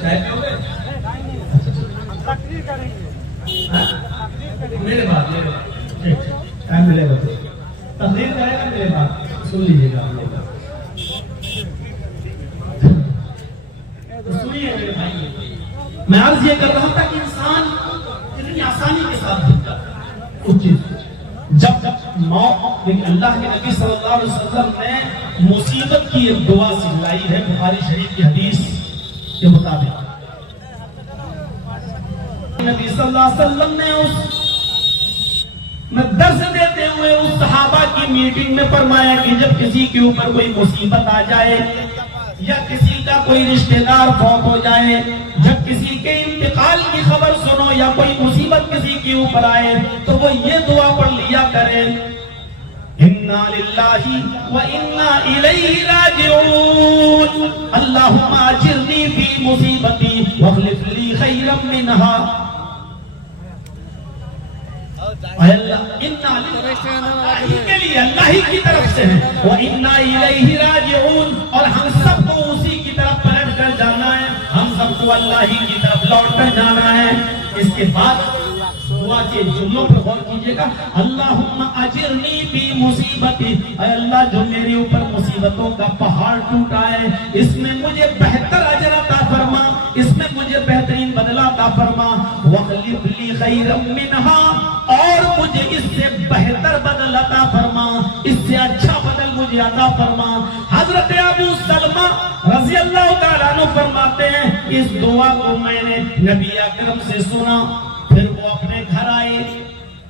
چائے پیو گے؟ میرے بات ٹائم ملے گا تقریر کرے گا، میرے بات سن لیجیے گا آپ لوگ. سنیے میرے بھائی، میں عرض یہ کر رہا تھا کہ انسان اتنی آسانی کے ساتھ بھولتا ہے اس چیز کو. جب موت، لیکن اللہ کے نبی صلی اللہ علیہ وسلم نے مصیبت کی ایک دعا سکھلائی ہے بخاری شریف کی حدیث کے مطابق. نبی صلی اللہ علیہ وسلم نے میں درس دیتے ہوئے اس صحابہ کی میٹنگ میں فرمایا کہ جب کسی کے اوپر کوئی مصیبت آ جائے یا کسی کا کوئی رشتہ دار فوت ہو جائے، جب کسی کے انتقال کی خبر سنو یا کوئی مصیبت کسی کے اوپر آئے تو وہ یہ دعا پڑھ لیا کرے، انا للہ و انا الیہ راجعون، اللہم اجرنی فی مصیبتی واخلف لی خیرا منہا. اے اللہ، انا للہ کے لیے اللہ ہی کی طرف سے ہے، و انا الیہ راجعون، اور ہم سب کو اسی کی طرف پلٹ کر جانا ہے، ہم سب کو اللہ ہی کی طرف لوٹ کر جانا ہے. اس کے بعد دعا کے جملوں پر غور کیجئے گا. اللہم اجرنی فی مصیبتی، اے اللہ جو میرے اوپر مصیبتوں کا پہاڑ ٹوٹا ہے اس میں مجھے بہتر اجر عطا فرما، اس میں مجھے بہترین بدلہ عطا فرما، واخلف لی خیرا منہا، اور مجھے اس سے بہتر بدل عطا فرما، اس سے اچھا بدل مجھے عطا فرما. حضرت ابو سلمہ رضی اللہ تعالیٰ عنہ فرماتے ہیں اس دعا کو میں نے نبی اکرم سے سنا، پھر وہ اپنے گھر آئے.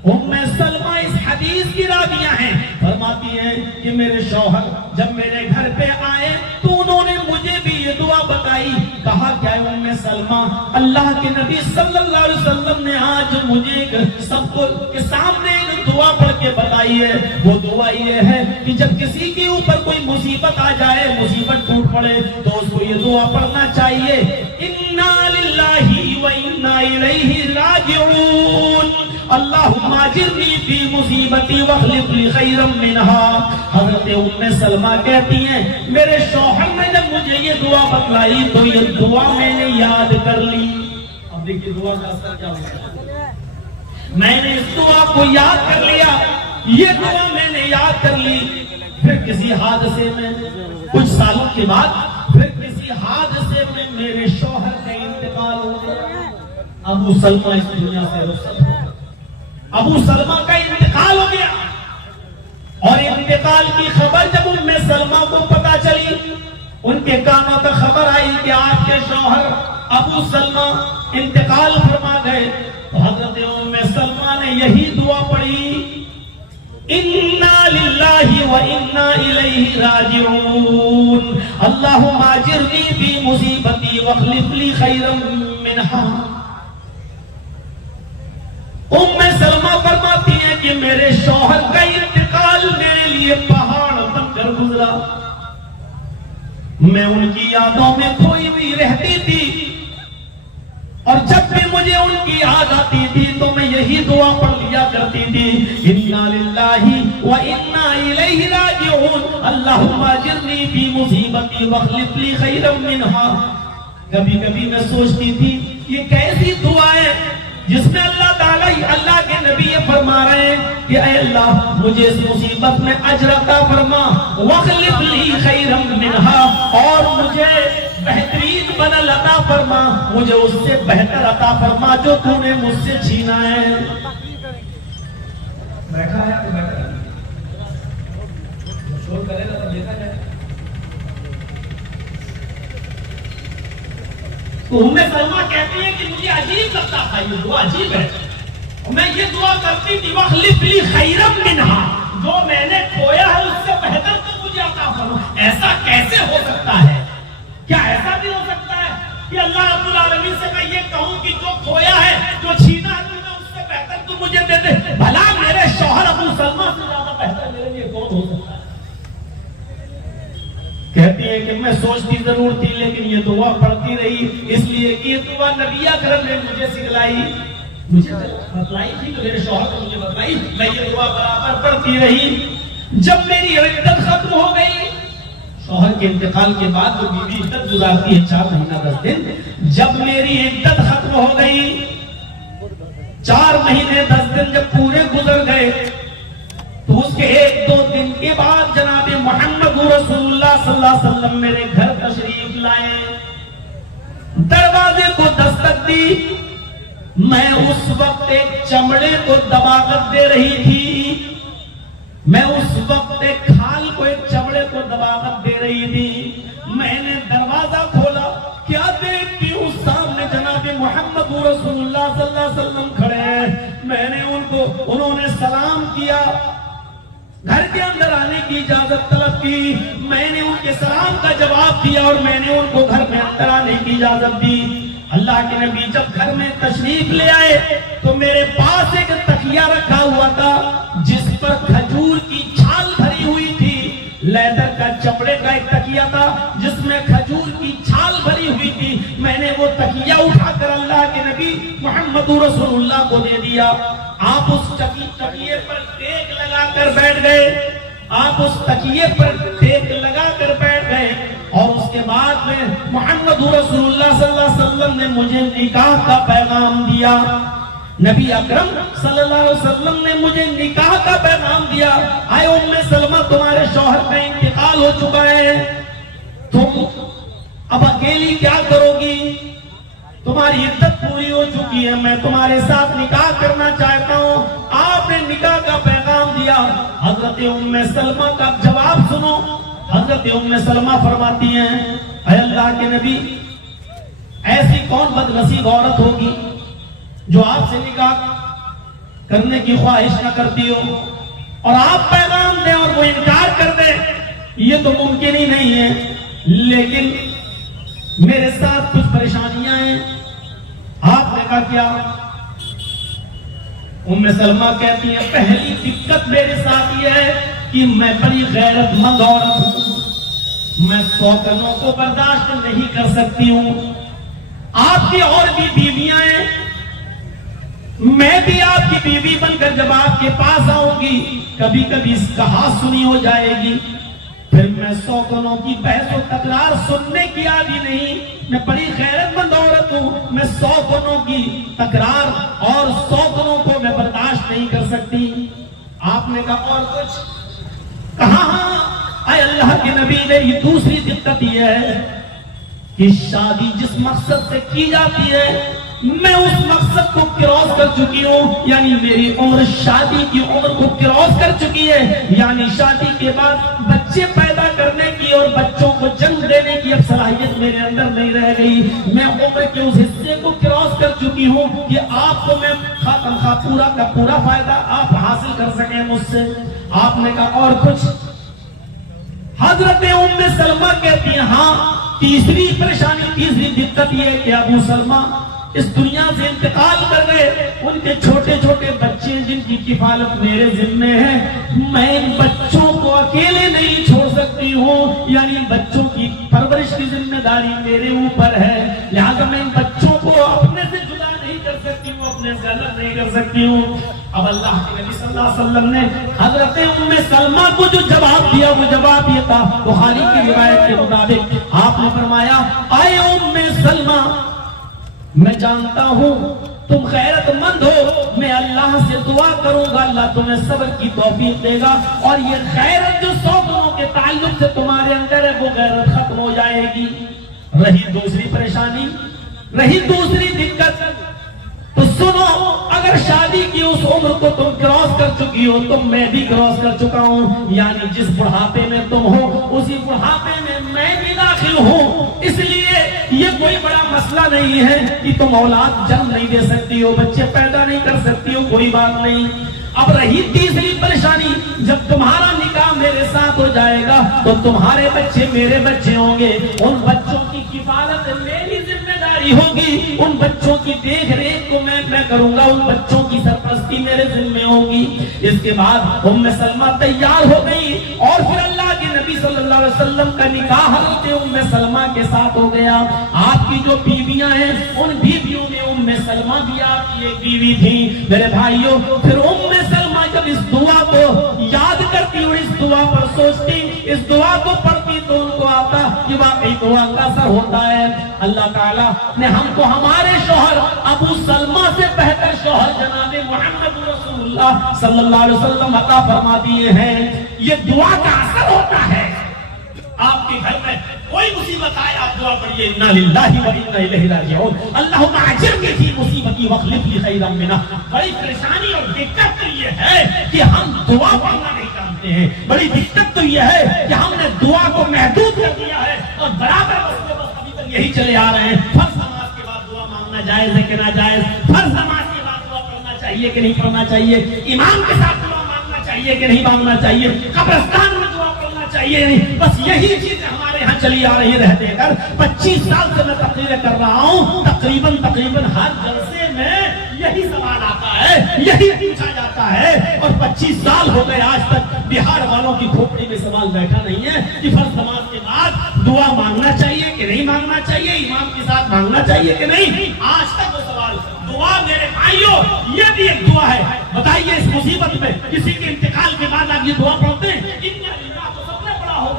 ام سلمہ اس حدیث کی راویہ ہیں، فرماتی ہیں کہ میرے شوہر جب میرے گھر پہ آئے تو انہوں نے مجھے بھی یہ دعا بتائی. کہا کیا ہے ام سلمہ، اللہ کے نبی صلی اللہ علیہ وسلم نے آج مجھے سب کو کے سامنے ایک دعا پڑھ کے بتائی ہے. وہ دعا یہ ہے کہ جب کسی کے اوپر کوئی مصیبت آ جائے، مصیبت ٹوٹ پڑے تو اس کو یہ دعا پڑھنا چاہیے، انا للہ و انا الیہ راجعون، اللہم اجرنی فی مصیبتی واخلف لی خیرا منہا. حضرت ام سلمہ کہتی ہیں میرے شوہر نے جب مجھے یہ دعا بتلائی تو یہ دعا میں نے یاد کر لی. اب دیکھیے دعا کا اثر کیا ہوتا ہے. میں نے اس دعا کو یاد کر لیا، یہ دعا میں نے یاد کر لی. پھر کسی حادثے میں کچھ سالوں کے بعد پھر کسی حادثے میں میرے شوہر کا انتقال ہو گیا. ابو سلمہ اس دنیا سے رخصت ہو گیا. ابو سلمہ کا انتقال ہو گیا، اور انتقال کی خبر جب ام سلمہ کو پتا چلی، ان کے کانوں تک خبر آئی کہ آپ کے شوہر ابو سلمہ انتقال فرما گئے، تو حضرت ام سلمہ نے یہی دعا پڑھی، انا للہ و انا الیہ راجعون، اللہم اجرنی فی مصیبتی واخلف لی خیرا منہا. ام سلمہ فرماتی ہیں کہ میرے شوہر کا انتقال میرے لیے پہاڑ بن کر گزرا. میں ان کی یادوں میں کھوئی ہوئی رہتی تھی، اور جب بھی مجھے ان کی یاد آتی تھی تو میں یہی دعا پڑھ لیا کرتی تھی، انا للہ و انا الیہ راجعون، اللہم اجرنی فی مصیبتی واخلف لی خیرا منہا. کبھی کبھی میں سوچتی تھی یہ کیسی دعا ہے جس میں اللہ تعالیٰ اللہ کے نبی یہ فرما رہے ہیں کہ اے اللہ مجھے اس مصیبت میں اجر عطا فرما، واخلف لی خیرا منہا، اور مجھے بہترین بدل عطا فرما، مجھے اس سے بہتر عطا فرما جو تو نے مجھ سے چھینا ہے. بیٹھا ہے تو بیٹھا ہے، شور کرے گا تو دیکھا جائے. تو ام سلمہ کہتی ہیں کہ مجھے عجیب لگتا تھا، یہ دعا عجیب ہے. میں یہ دعا کرتی تھی واخلف لی خیرا منہا، جو میں نے کھویا ہے اس سے بہتر تو مجھے عطا فرما. ایسا کیسے ہو سکتا ہے؟ کیا ایسا بھی ہو سکتا ہے کہ اللہ رب العالمین سے میں یہ کہوں کہ جو کھویا ہے، جو چھینا ہے تم نے، اس سے بہتر تو مجھے دے دے؟ بھلا میرے شوہر ابو سلمہ سے زیادہ بہتر میرے لیے کون ہو سکتا ہے؟ کہتی ہے کہ میں سوچتی ضرور تھی لیکن یہ دعا پڑھتی رہی، اس لیے کہ یہ دعا نبی اکرم نے مجھے سکھلائی، مجھے بتلائی تھی، تو میرے شوہر نے مجھے بتلائی، میں یہ دعا برابر پڑھتی رہی. جب میری عدت ختم ہو گئی، شوہر کے انتقال کے بعد جو بیوی عدت گزارتی ہے 4 مہینہ 10 دن، جب میری عدت ختم ہو گئی، 4 مہینے 10 دن جب پورے گزر گئے، تو اس کے 1-2 دن کے بعد جناب محمد رسول اللہ صلی اللہ علیہ وسلم میرے گھر تشریف لائے، دروازے کو دستک دی۔ میں اس وقت ایک چمڑے کو دباغت دے رہی تھی، میں اس وقت ایک کھال کو ایک چمڑے کو دباغت دے رہی تھی۔ میں نے دروازہ کھولا، کیا دیکھتی ہوں سامنے جناب محمد رسول اللہ صلی اللہ علیہ وسلم کھڑے ہیں۔ میں نے انہوں نے سلام کیا، گھر کے اندر آنے کی اجازت طلب کی، میں نے ان کے سلام کا جواب دیا اور میں نے ان کو گھر میں اندر آنے کی اجازت دی۔ اللہ کے نبی جب گھر میں تشریف لے آئے تو میرے پاس ایک تکیہ رکھا ہوا تھا جس پر کھجور کی چھال بھری ہوئی تھی، لیدر کا چمڑے کا ایک تکیہ تھا جس میں کھجور کی چھال بھری ہوئی تھی۔ میں نے وہ تکیہ اٹھا کر اللہ کے نبی محمد رسول اللہ کو دے دیا۔ آپ اس تکیے پر ٹیک لگا کر بیٹھ گئے، آپ اس تکیے پر ٹیک لگا کر بیٹھ گئے، اور اس کے بعد میں محمد رسول اللہ صلی اللہ علیہ وسلم نے مجھے نکاح کا پیغام دیا۔ نبی اکرم صلی اللہ علیہ وسلم نے مجھے نکاح کا پیغام دیا۔ آئے ام سلمہ، تمہارے شوہر کا انتقال ہو چکا ہے، تم اب اکیلی کیا کرو گی؟ تمہاری عدت پوری ہو چکی ہے، میں تمہارے ساتھ نکاح کرنا چاہتا ہوں۔ آپ نے نکاح کا پیغام دیا۔ حضرت ام سلمہ کا جواب سنو۔ حضرت ام سلمہ فرماتی ہیں، اے اللہ کے نبی، ایسی کون بد نصیب عورت ہوگی جو آپ سے نکاح کرنے کی خواہش نہ کرتی ہو، اور آپ پیغام دیں اور وہ انکار کر دے، یہ تو ممکن ہی نہیں ہے، لیکن میرے ساتھ کچھ پریشانیاں ہیں۔ آپ نے کہا کیا؟ ام سلمہ کہتی ہے، پہلی دقت میرے ساتھ یہ ہے کہ میں بڑی غیرت مند عورت ہوں، میں سوکنوں کو برداشت نہیں کر سکتی ہوں۔ آپ کی اور بھی بیویاں ہیں، میں بھی آپ کی بیوی بن کر جب آپ کے پاس آؤں گی، کبھی کبھی اس کا ہاتھ سنی ہو جائے گی، پھر میں سوکنوں کی بحث و تکرار سننے کی عادی نہیں، میں بڑی غیرت مند عورت ہوں، میں سوکنوں کی تکرار اور سوکنوں کو میں برداشت نہیں کر سکتی۔ آپ نے کہا اور کچھ؟ کہا ہاں اے اللہ کے نبی، میری دوسری دقت یہ ہے کہ شادی جس مقصد سے کی جاتی ہے میں اس مقصد کو کراس کر چکی ہوں، یعنی میری عمر شادی کی عمر کو کراس کر چکی ہے، یعنی شادی کے بعد بچے پیدا کرنے کی اور بچوں کو جنم دینے کی اب صلاحیت میرے اندر نہیں رہ گئی۔ میں عمر کے اس حصے کو کراس کر چکی ہوں کہ آپ کو میں پورا کا پورا فائدہ آپ حاصل کر سکیں مجھ سے۔ آپ نے کہا اور کچھ؟ حضرت ام سلمہ کہتی ہیں ہاں، تیسری پریشانی، تیسری دقت یہ ہے کہ ابو سلمہ اس دنیا سے انتقال کر گئے، ان کے چھوٹے چھوٹے بچے جن کی کفالت میرے ذمے ہے، میں ان بچوں کو اکیلے نہیں چھوڑ سکتی ہوں، یعنی بچوں کی پرورش کی ذمہ داری میرے اوپر ہے، لہذا میں ان بچوں کو اپنے سے جدا نہیں کر سکتی ہوں، اپنے سے الگ نہیں کر سکتی ہوں۔ اب اللہ کے نبی صلی اللہ علیہ وسلم نے حضرت ام سلمہ کو جو جواب دیا وہ جواب یہ تھا، بخاری کی روایت کے مطابق آپ نے فرمایا، اے ام سلمہ، میں جانتا ہوں تم غیرت مند ہو، میں اللہ سے دعا کروں گا اللہ تمہیں صبر کی توفیق دے گا، اور یہ غیرت جو سوکنوں کے تعلق سے تمہارے اندر ہے وہ غیرت ختم ہو جائے گی۔ رہی دوسری پریشانی، رہی دوسری دقت، تو سنو، اگر شادی کی اس عمر کو تم کراس کر چکی ہو تو میں بھی کراس کر چکا ہوں، یعنی جس بڑھاپے میں تم ہو اسی بڑھاپے میں بھی داخل ہوں، اس لیے یہ کوئی بڑا مسئلہ نہیں ہے کہ تم اولاد جنم نہیں دے سکتی ہو، بچے پیدا نہیں کر سکتی ہو، کوئی بات نہیں۔ اب رہی تیسری پریشانی، جب تمہارا نکاح میرے ساتھ ہو جائے گا تو تمہارے بچے میرے بچے ہوں گے، ان بچوں کی کفالت میری ذمہ داری ہوگی، ان بچوں کی دیکھ ریکھ کو میں کروں گا، ان بچوں کی سرپرستی میرے ذمہ ہوگی۔ اس کے بعد ام سلمہ تیار ہو گئی اور پھر اللہ کے نبی صلی اللہ علیہ وسلم کا نکاح حضرت ام سلمہ کے ساتھ ہو گیا۔ آپ کی جو بیویاں ہیں ان بیویوں میں ام سلمہ بھی آپ کی ایک بیوی تھی۔ میرے بھائیوں، پھر ام سلمہ جب اس دعا کو یاد کرتی اور اس دعا پر سوچتی، اس دعا کو پڑھتی تو ان کو آتا کہ واقعی دعا کا اثر ہوتا ہے۔ اللہ تعالیٰ نے ہم کو ہمارے شوہر ابو سلمہ سے بہتر شوہر جناب محمد رسول اللہ صلی اللہ علیہ وسلم عطا فرما دیے ہیں۔ یہ دعا کا اثر ہوتا ہے۔ آپ کے گھر میں کوئی مصیبت آئے آپ دعا پڑھیے، انا للہ و انا الیہ راجعون، اللہم اجرنی فی مصیبتی واخلف لی خیرا منہا۔ بڑی پریشانی اور دقت تو یہ ہے کہ ہم دعا پڑھنا نہیں جانتے ہیں، بڑی دقت تو یہ ہے کہ ہم نے دعا کو محدود کر دیا ہے اور برابر ابھی تک یہی چلے آ رہے ہیں۔ فرض نماز کے بعد دعا مانگنا جائز ہے کہ ناجائز؟ فرض نماز کے بعد دعا پڑھنا چاہیے کہ نہیں پڑھنا چاہیے؟ امام کے ساتھ دعا مانگنا چاہیے کہ نہیں مانگنا چاہیے؟ قبرستان میں دعا پڑھنا چاہیے نہیں؟ بس یہی چیز ہمارے ہاں چلی آ رہی رہتے کر 25 سال سے میں تقریریں کر رہا ہوں، تقریباً ہر جلسے میں یہی سوال آتا ہے، یہی پوچھا جاتا ہے، اور 25 سال ہو گئے آج تک بہار والوں کی کھوپڑی میں سوال بیٹھا نہیں ہے کہ فرض نماز کے بعد دعا مانگنا چاہیے کہ نہیں مانگنا چاہیے، امام کے ساتھ مانگنا چاہیے کہ نہیں۔ آج تک وہ سوال، دعا میرے بھائیوں یہ بھی ایک دعا ہے۔ بتائیے اس مصیبت میں کسی کے انتقال کے بعد آپ یہ دعا پڑھتے ہیں؟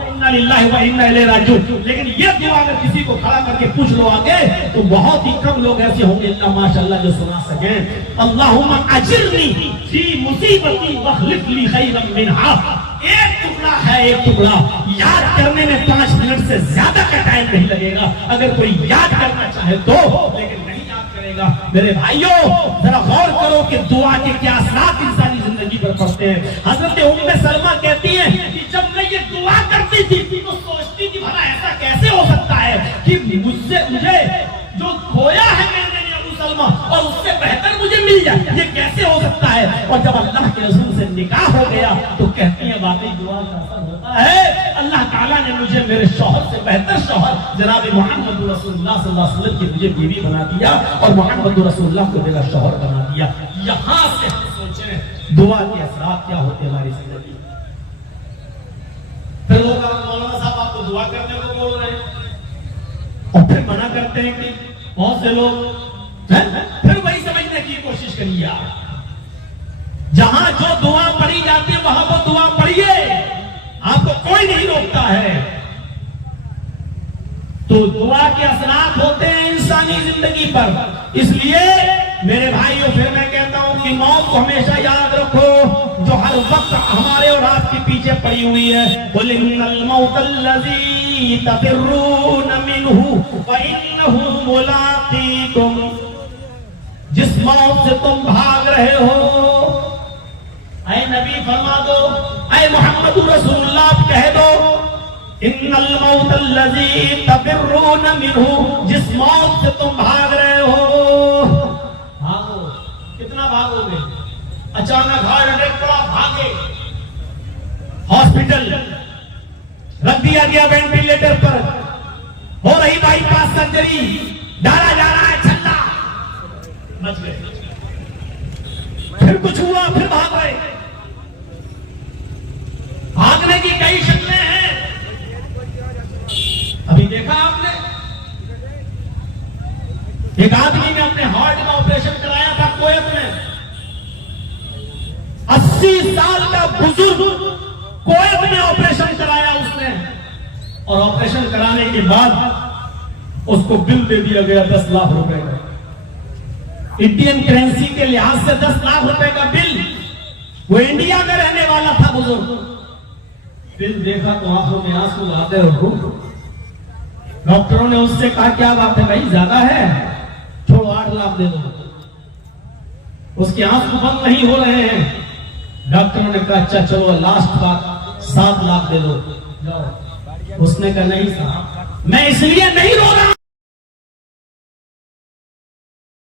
انا للہ و انا الیہ راجعون، لیکن یہ دعا اگر کسی کو کھڑا کر کے پوچھ لو آگے تو بہت ہی کم لوگ ایسے ہوں گے اللہ ماشاءاللہ جو سنا سکیں۔ اللہم اجرنی فی مصیبتی واخلف لی خیرا منہا۔ ایک ٹکڑا ہے، ایک ٹکڑا یاد کرنے میں 5 منٹ سے زیادہ کا ٹائم نہیں لگے گا اگر کوئی یاد کرنا چاہے تو، لیکن نہیں یاد کرے گا۔ میرے بھائیوں ذرا غور کرو کہ دعا کے کیا اثرات انسانی زندگی پر پڑتے ہیں۔ حضرت ام سلمہ کہتی ہیں کہ جب میں یہ دعا کرتی تھی تو سوچتی تھی بھلا ایسا کیسے ہو سکتا ہے کہ مجھے جو کھویا ہے میں نے ابو سلمہ اور اس سے بہتر مجھے مل جائے، یہ کیسے ہو سکتا ہے؟ اور جب اللہ کے رسول سے نکاح ہو گیا تو کہتی ہیں واقعی دعا کا اثر ہوتا ہے۔ اللہ تعالیٰ نے مجھے میرے شوہر سے بہتر شوہر جناب محمد رسول اللہ صلی اللہ علیہ وسلم کی مجھے بیوی بنا دیا اور محمد رسول اللہ کو میرا شوہر بنا دیا۔ یہاں سے ہم سوچیں دعا کے اثرات کیا ہوتے ہیں ہماری زندگی میں۔ پھر لوگ مولانا صاحب آپ کو دعا کرنے کو بول رہے ہیں اور پھر منع کرتے ہیں کہ بہت سے لوگ پھر وہی سمجھنے کی کوشش کریے۔ آپ جہاں جو دعا پڑھی جاتی ہے وہاں وہ دعا پڑھیے، آپ کو کوئی نہیں روکتا ہے۔ تو دعا کے اثرات ہوتے ہیں انسانی زندگی پر۔ اس لیے میرے بھائیوں پھر میں کہتا ہوں کہ موت کو ہمیشہ یاد رکھو جو ہر وقت ہمارے اور آپ کے پیچھے پڑی ہوئی ہے۔ قُلْ إِنَّ الْمَوْتَ الَّذِي تَفِرُّونَ مِنْهُ فَإِنَّهُ مُلَاقِيكُمْ، جس موت سے تم بھاگ رہے ہو، اے نبی فرما دو، اے محمد رسول اللہ آپ کہہ دو، ان الموت الذی تفرون منہ، جس موت سے تم بھاگ رہے ہو، بھاگو۔ کتنا بھاگو گے؟ اچانک ہارٹ اٹیک پڑا، بھاگے، ہاسپٹل رکھ دیا گیا وینٹیلیٹر پر، ہو رہی بائی پاس سرجری، ڈالا جا رہا ہے چھلا، بچ گئے۔ پھر کچھ ہوا، پھر بھاگ گئے۔ بھاگنے کی کئی شکلیں ہیں، ابھی دیکھا آپ نے ایک آدمی نے اپنے ہارٹ کا آپریشن کرایا تھا کویت میں، 80 سال کا بزرگ کویت میں آپریشن کرایا اس نے، اور آپریشن کرانے کے بعد اس کو بل دے دیا گیا 10 لاکھ روپے کا، انڈین کرنسی کے لحاظ سے 10 لاکھ روپے کا بل۔ وہ انڈیا میں رہنے والا تھا بزرگ، بل دیکھا تو آنکھوں میں آنسو آ گئے اور رو۔ ڈاکٹروں نے اس سے کہا کیا بات ہے بھائی زیادہ ہے، چھوڑو 8 لاکھ دے دو۔ اس کے آنسو بند نہیں ہو رہے ہیں، ڈاکٹروں نے کہا اچھا چلو لاسٹ بات 7 لاکھ دے دو۔ اس نے کہا نہیں صاحب میں اس لیے نہیں رو رہا